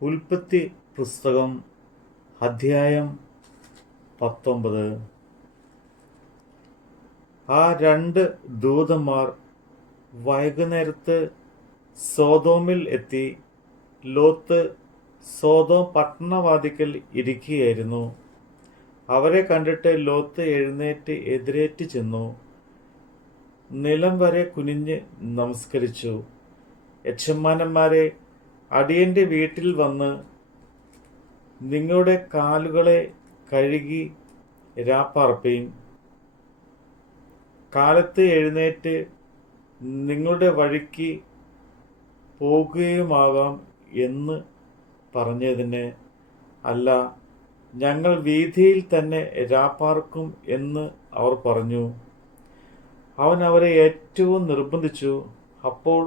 ഉൽപ്പത്തി പുസ്തകം അധ്യായം 19. ആ രണ്ട് ദൂതന്മാർ വൈകുന്നേരത്ത് സോദോമിൽ എത്തി. ലോത്ത് സോദോം പട്ടണവാതിക്കൽ ഇരിക്കുകയായിരുന്നു. അവരെ കണ്ടിട്ട് ലോത്ത് എഴുന്നേറ്റ് എതിരേറ്റ് ചെന്നു, നിലം വരെ കുനിഞ്ഞ് നമസ്കരിച്ചു. യജമാനന്മാരെ, അടിയന്റെ വീട്ടിൽ വന്ന് നിങ്ങളുടെ കാലുകളെ കഴുകി രാപ്പാർപ്പീൻ. കാലത്ത് എഴുന്നേറ്റ് നിങ്ങളുടെ വഴിക്ക് പോകുകയുമാകാം എന്ന് പറഞ്ഞതിന്, അല്ല, ഞങ്ങൾ വീഥിയിൽ തന്നെ രാപ്പാർക്കും എന്ന് അവർ പറഞ്ഞു. അവൻ അവരെ ഏറ്റവും നിർബന്ധിച്ചു. അപ്പോൾ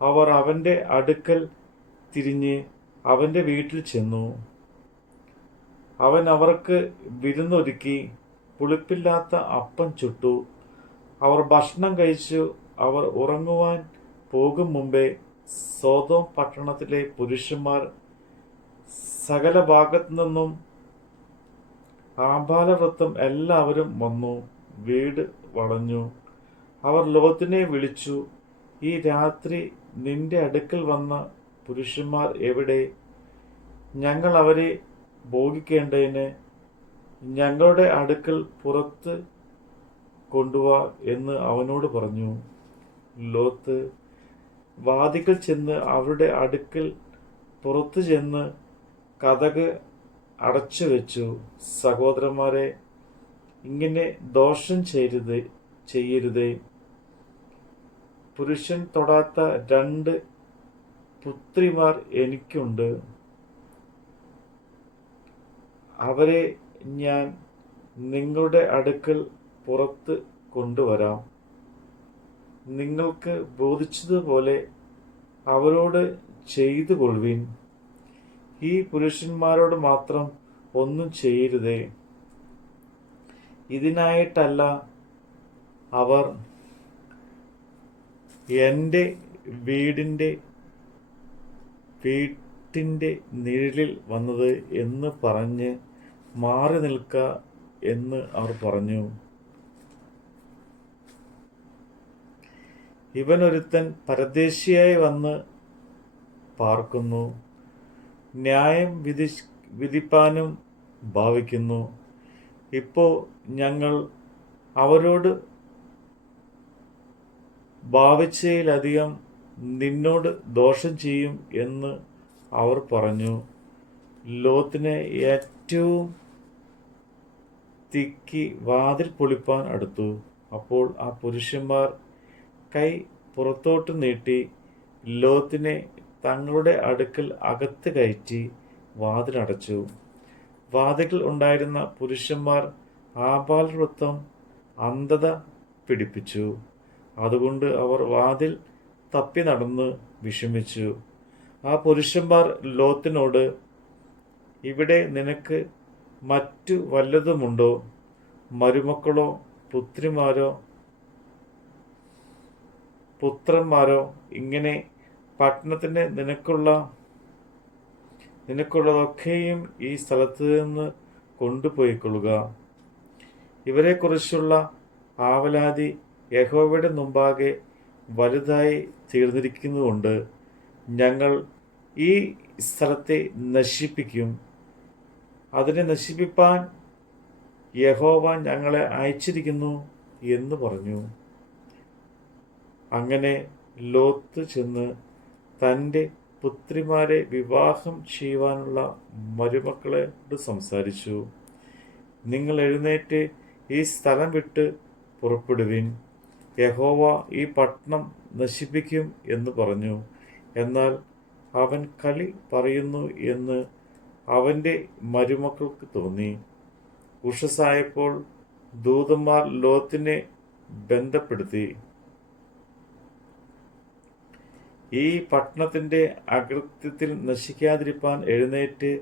അവർ അവൻ്റെ അടുക്കൽ തിരിഞ്ഞ് അവൻ്റെ വീട്ടിൽ ചെന്നു. അവൻ അവർക്ക് വിരുന്നൊരുക്കി പുളിപ്പില്ലാത്ത അപ്പം ചുട്ടു. അവർ ഭക്ഷണം കഴിച്ചു. അവർ ഉറങ്ങുവാൻ പോകും മുമ്പേ സോദോം പട്ടണത്തിലെ പുരുഷന്മാർ സകല ഭാഗത്തു നിന്നും ആബാലവൃത്തം എല്ലാവരും വന്നു വീട് വളഞ്ഞു. അവർ ലോത്തിനെ വിളിച്ചു, ഈ രാത്രി നിന്റെ അടുക്കൽ വന്ന പുരുഷന്മാർ എവിടെ? ഞങ്ങൾ അവരെ ഭോഗിക്കേണ്ടതിന് ഞങ്ങളുടെ അടുക്കൽ പുറത്ത് കൊണ്ടുവാ എന്ന് അവനോട് പറഞ്ഞു. ലോത്ത് വാതിക്കൽ ചെന്ന് അവരുടെ അടുക്കൽ പുറത്തു ചെന്ന് കതക് അടച്ചു വെച്ചു. സഹോദരന്മാരെ, ഇങ്ങനെ ദോഷം ചെയ്യരുതേ. പുരുഷൻ തൊടാത്ത രണ്ട് പുത്രിമാർ എനിക്കുണ്ട്. അവരെ ഞാൻ നിങ്ങളുടെ അടുക്കൽ പുറത്ത് കൊണ്ടുവരാം. നിങ്ങൾക്ക് ബോധിച്ചതുപോലെ അവരോട് ചെയ്തു കൊള്ളുവിൻ. ഈ പുരുഷന്മാരോട് മാത്രം ഒന്നും ചെയ്യരുതേ. ഇതിനായിട്ടല്ല അവർ എൻ്റെ വീട്ടിൻ്റെ നിഴലിൽ വന്നത് എന്ന് പറഞ്ഞ് മാറി നിൽക്ക എന്ന് അവർ പറഞ്ഞു. ഇവനൊരുത്തൻ പരദേശിയായി വന്ന് പാർക്കുന്നു, ന്യായം വിധിപ്പാനും ഭാവിക്കുന്നു. ഇപ്പോൾ ഞങ്ങൾ അവരോട് ഭാവിച്ചതിലധികം നിന്നോട് ദോഷം ചെയ്യും എന്ന് അവർ പറഞ്ഞു. ലോത്തിനെ ഏറ്റവും തിക്കി വാതിൽ പൊളിപ്പാൻ അടുത്തു. അപ്പോൾ ആ പുരുഷന്മാർ കൈ പുറത്തോട്ട് നീട്ടി ലോത്തിനെ തങ്ങളുടെ അടുക്കൽ അകത്ത് കയറ്റി വാതിലടച്ചു. വാതിൽക്കൽ ഉണ്ടായിരുന്ന പുരുഷന്മാർ ആബാലവൃത്തം അന്ധത പിടിപ്പിച്ചു. അതുകൊണ്ട് അവർ വാതിൽ തപ്പി നടന്ന് വിഷമിച്ചു. ആ പുരുഷന്മാർ ലോത്തിനോട്, ഇവിടെ നിനക്ക് മറ്റു വല്ലതുമുണ്ടോ? മരുമക്കളോ പുത്രിമാരോ പുത്രന്മാരോ? ഇങ്ങനെ പട്ടണത്തിന് നിനക്കുള്ളതൊക്കെയും ഈ സ്ഥലത്ത് നിന്ന് കൊണ്ടുപോയിക്കൊള്ളുക. ഇവരെക്കുറിച്ചുള്ള ആവലാതി യഹോവയുടെ മുമ്പാകെ വലുതായി തീർന്നിരിക്കുന്നതുകൊണ്ട് ഞങ്ങൾ ഈ സ്ഥലത്തെ നശിപ്പിക്കും. അതിനെ നശിപ്പിപ്പാൻ യഹോവ ഞങ്ങളെ അയച്ചിരിക്കുന്നു എന്ന് പറഞ്ഞു. അങ്ങനെ ലോത്ത് ചെന്ന് തൻ്റെ പുത്രിമാരെ വിവാഹം ചെയ്യുവാനുള്ള മരുമക്കളോട് സംസാരിച്ചു. നിങ്ങൾ എഴുന്നേറ്റ് ഈ സ്ഥലം വിട്ട് പുറപ്പെടുവിൻ, യഹോവ ഈ പട്ടണം നശിപ്പിക്കും എന്ന് പറഞ്ഞു. എന്നാൽ അവൻ കളി പറയുന്നു എന്ന് അവൻ്റെ മരുമക്കൾക്ക് തോന്നി. ഉഷസ്സായപ്പോൾ ദൂതന്മാർ ലോത്തിനെ ബന്ധപ്പെടുത്തി, ഈ പട്ടണത്തിൻ്റെ അകൃത്യത്തിൽ നശിക്കാതിരിപ്പാൻ എഴുന്നേറ്റ്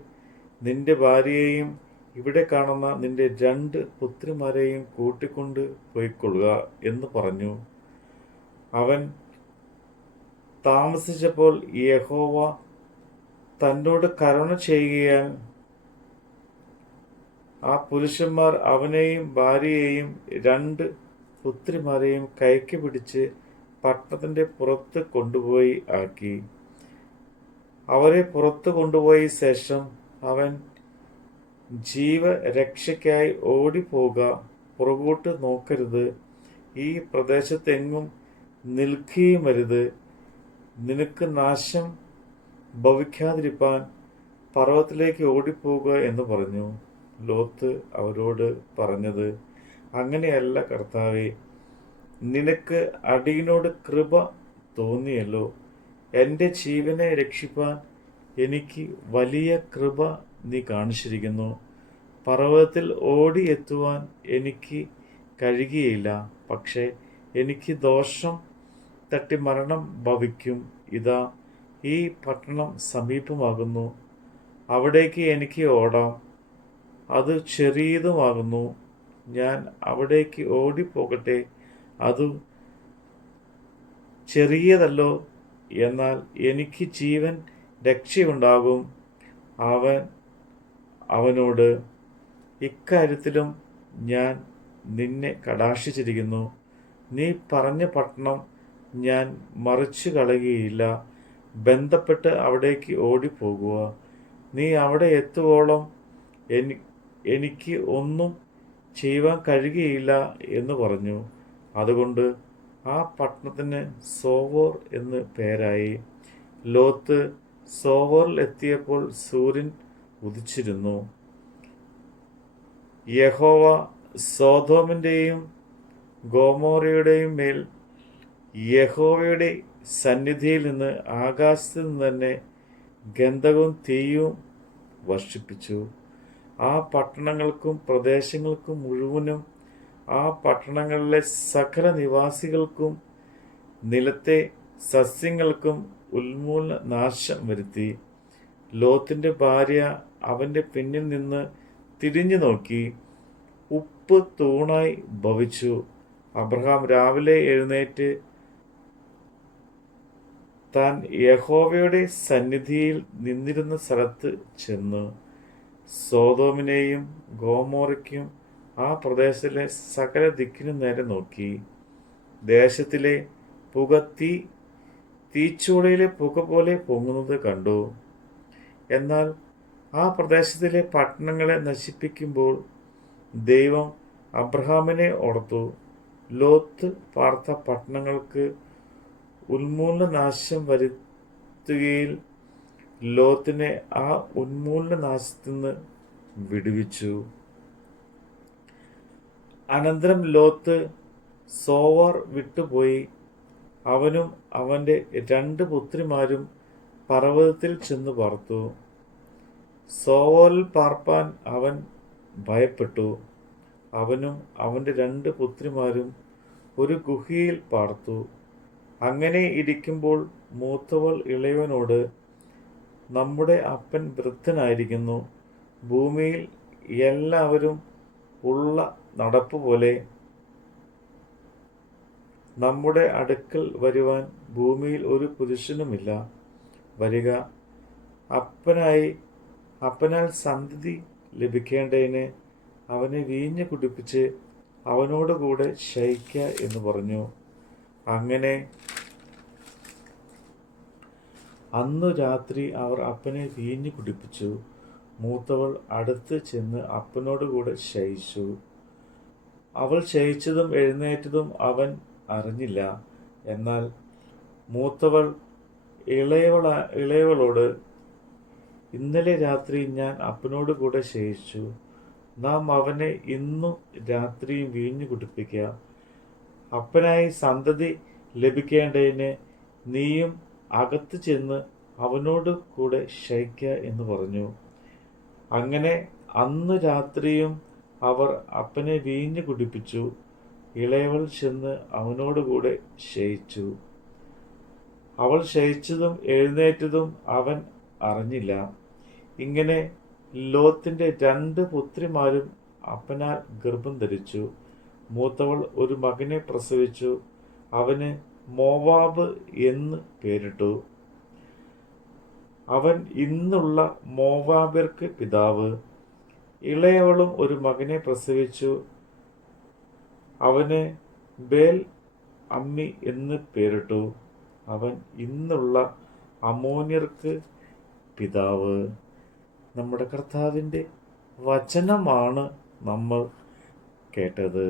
നിന്റെ ഭാര്യയെയും ഇവിടെ കാണുന്ന നിന്റെ രണ്ട് പുത്രിമാരെയും കൂട്ടിക്കൊണ്ട് പോയിക്കൊള്ളുക എന്ന് പറഞ്ഞു. അവൻ താമസിച്ചപ്പോൾ യഹോവ തന്നോട് കരുണ ചെയ്യുകയാൽ ആ പുരുഷന്മാർ അവനെയും ഭാര്യയെയും 2 പുത്രിമാരെയും കൈക്ക് പിടിച്ച് പട്ടണത്തിന്റെ പുറത്ത് കൊണ്ടുപോയി ആക്കി. അവരെ പുറത്തു കൊണ്ടുപോയ ശേഷം അവൻ, ജീവരക്ഷയ്ക്കായി ഓടിപ്പോക, പുറകോട്ട് നോക്കരുത്, ഈ പ്രദേശത്തെങ്ങും നിൽക്കുകയുമരുത്, നിനക്ക് നാശം ഭവിക്കാതിരിപ്പാൻ പർവ്വതത്തിലേക്ക് ഓടിപ്പോകുക എന്ന് പറഞ്ഞു. ലോത്ത് അവരോട് പറഞ്ഞത്, അങ്ങനെയല്ല കർത്താവേ, നിനക്ക് അടിയനോട് കൃപ തോന്നിയല്ലോ. എൻ്റെ ജീവനെ രക്ഷിപ്പാൻ എനിക്ക് വലിയ കൃപ നീ കാണിച്ചിരിക്കുന്നു. പർവ്വതത്തിൽ ഓടി എത്തുവാൻ എനിക്ക് കഴിയുകയില്ല. പക്ഷേ എനിക്ക് ദോഷം തട്ടി മരണം ഭവിക്കും. ഇതാ, ഈ പട്ടണം സമീപമാകുന്നു, അവിടേക്ക് എനിക്ക് ഓടാം, അത് ചെറിയതുമാകുന്നു. ഞാൻ അവിടേക്ക് ഓടിപ്പോകട്ടെ, അത് ചെറിയതല്ലോ, എന്നാൽ എനിക്ക് ജീവൻ രക്ഷയുണ്ടാകും. അവൻ അവനോട്, ഇക്കാര്യത്തിലും ഞാൻ നിന്നെ കടാക്ഷിച്ചിരിക്കുന്നു. നീ പറഞ്ഞ പട്ടണം ഞാൻ മറിച്ചു കളയുകയില്ല. ബന്ധപ്പെട്ട് അവിടേക്ക് ഓടിപ്പോകുക. നീ അവിടെ എത്തുവോളം എനിക്ക് ഒന്നും ചെയ്യുവാൻ കഴിയുകയില്ല എന്ന് പറഞ്ഞു. അതുകൊണ്ട് ആ പട്ടണത്തിന് സോവോർ എന്ന് പേരായി. ലോത്ത് സോവോറിൽ എത്തിയപ്പോൾ സൂര്യൻ ഉദിച്ചിരുന്നു. യഹോവ സോദോമിൻ്റെയും ഗൊമോറയുടെയും മേൽ യഹോവയുടെ സന്നിധിയിൽ നിന്ന് ആകാശത്ത് നിന്ന് തന്നെ ഗന്ധകവും തീയും വർഷിപ്പിച്ചു. ആ പട്ടണങ്ങൾക്കും പ്രദേശങ്ങൾക്കും മുഴുവനും ആ പട്ടണങ്ങളിലെ സകല നിവാസികൾക്കും നിലത്തെ സസ്യങ്ങൾക്കും ഉന്മൂലന നാശം വരുത്തി. ലോത്തിന്റെ ഭാര്യ അവന്റെ പിന്നിൽ നിന്ന് തിരിഞ്ഞു നോക്കി ഉപ്പ് തൂണായി ഭവിച്ചു. അബ്രഹാം രാവിലെ എഴുന്നേറ്റ് താൻ യഹോവയുടെ സന്നിധിയിൽ നിന്നിരുന്ന സ്ഥലത്ത് ചെന്നു സോദോമിനെയും ഗോമോറയ്ക്കും ആ പ്രദേശത്തിലെ സകല ദിക്കിനും നേരെ നോക്കി. ദേശത്തിലെ പുക തീച്ചൂളയിലെ പുക പോലെ പൊങ്ങുന്നത് കണ്ടു. എന്നാൽ ആ പ്രദേശത്തിലെ പട്ടണങ്ങളെ നശിപ്പിക്കുമ്പോൾ ദൈവം അബ്രഹാമിനെ ഓർത്തു. ലോത്ത് പാർത്ത പട്ടണങ്ങൾക്ക് ഉന്മൂലന നാശം വരുത്തുകയിൽ ലോത്തിനെ ആ ഉന്മൂലന നാശത്തിൽ നിന്ന് വിടുവിച്ചു. അനന്തരം ലോത്ത് സോവാർ വിട്ടുപോയി. അവനും അവൻ്റെ 2 പുത്രിമാരും പർവ്വതത്തിൽ ചെന്ന് പാർത്തു. സോവറിൽ പാർപ്പാൻ അവൻ ഭയപ്പെട്ടു. അവനും അവൻ്റെ 2 പുത്രിമാരും ഒരു ഗുഹയിൽ പാർത്തു. അങ്ങനെ ഇരിക്കുമ്പോൾ മൂത്തവൾ ഇളയവനോട്, നമ്മുടെ അപ്പൻ വൃദ്ധനായിരിക്കുന്നു, ഭൂമിയിൽ എല്ലാവരും ഉള്ള നടപ്പ് പോലെ നമ്മുടെ അടുക്കൽ വരുവാൻ ഭൂമിയിൽ ഒരു പുരുഷനുമില്ല. വരിക, അപ്പനാൽ സന്തതി ലഭിക്കേണ്ടതിന് അവനെ വീഞ്ഞ് കുടിപ്പിച്ച് അവനോടുകൂടെ ശയിക്ക എന്ന് പറഞ്ഞു. അങ്ങനെ അന്നു രാത്രി അവർ അപ്പനെ വീഞ്ഞ് കുടിപ്പിച്ചു. മൂത്തവൾ അടുത്ത് ചെന്ന് അപ്പനോടുകൂടെ ശയിച്ചു. അവൾ ശയിച്ചതും എഴുന്നേറ്റതും അവൻ അറിഞ്ഞില്ല. എന്നാൽ മൂത്തവൾ ഇളയവളോട്, ഇന്നലെ രാത്രി ഞാൻ അപ്പനോടുകൂടെ ശയിച്ചു. നാം അവനെ ഇന്നു രാത്രിയും വീഞ്ഞു കുടിപ്പിക്കുക. അപ്പനായി സന്തതി ലഭിക്കേണ്ടതിന് നീയും അകത്ത് ചെന്ന് അവനോട് കൂടെ ശയിക്ക എന്ന് പറഞ്ഞു. അങ്ങനെ അന്ന് രാത്രിയും അവർ അപ്പനെ വീഞ്ഞു കുടിപ്പിച്ചു. ഇളയവൾ ചെന്ന് അവനോടുകൂടെ ശയിച്ചു. അവൾ ശയിച്ചതും എഴുന്നേറ്റതും അവൻ അറിഞ്ഞില്ല. ഇങ്ങനെ ലോത്തിന്റെ 2 പുത്രിമാരും അപ്പനാൽ ഗർഭം ധരിച്ചു. മൂത്തവൾ ഒരു മകനെ പ്രസവിച്ചു. അവന് മോവാബ് എന്ന് പേരിട്ടു. അവൻ ഇന്നുള്ള മോവാബ്യർക്ക് പിതാവ്. ഇളയവളും ഒരു മകനെ പ്രസവിച്ചു. അവന് ബേൽ അമ്മി എന്ന് പേരിട്ടു. അവൻ ഇന്നുള്ള അമോന്യർക്ക് പിതാവ്. നമ്മുടെ കർത്താവിൻ്റെ വചനമാണ് നമ്മൾ കേട്ടത്.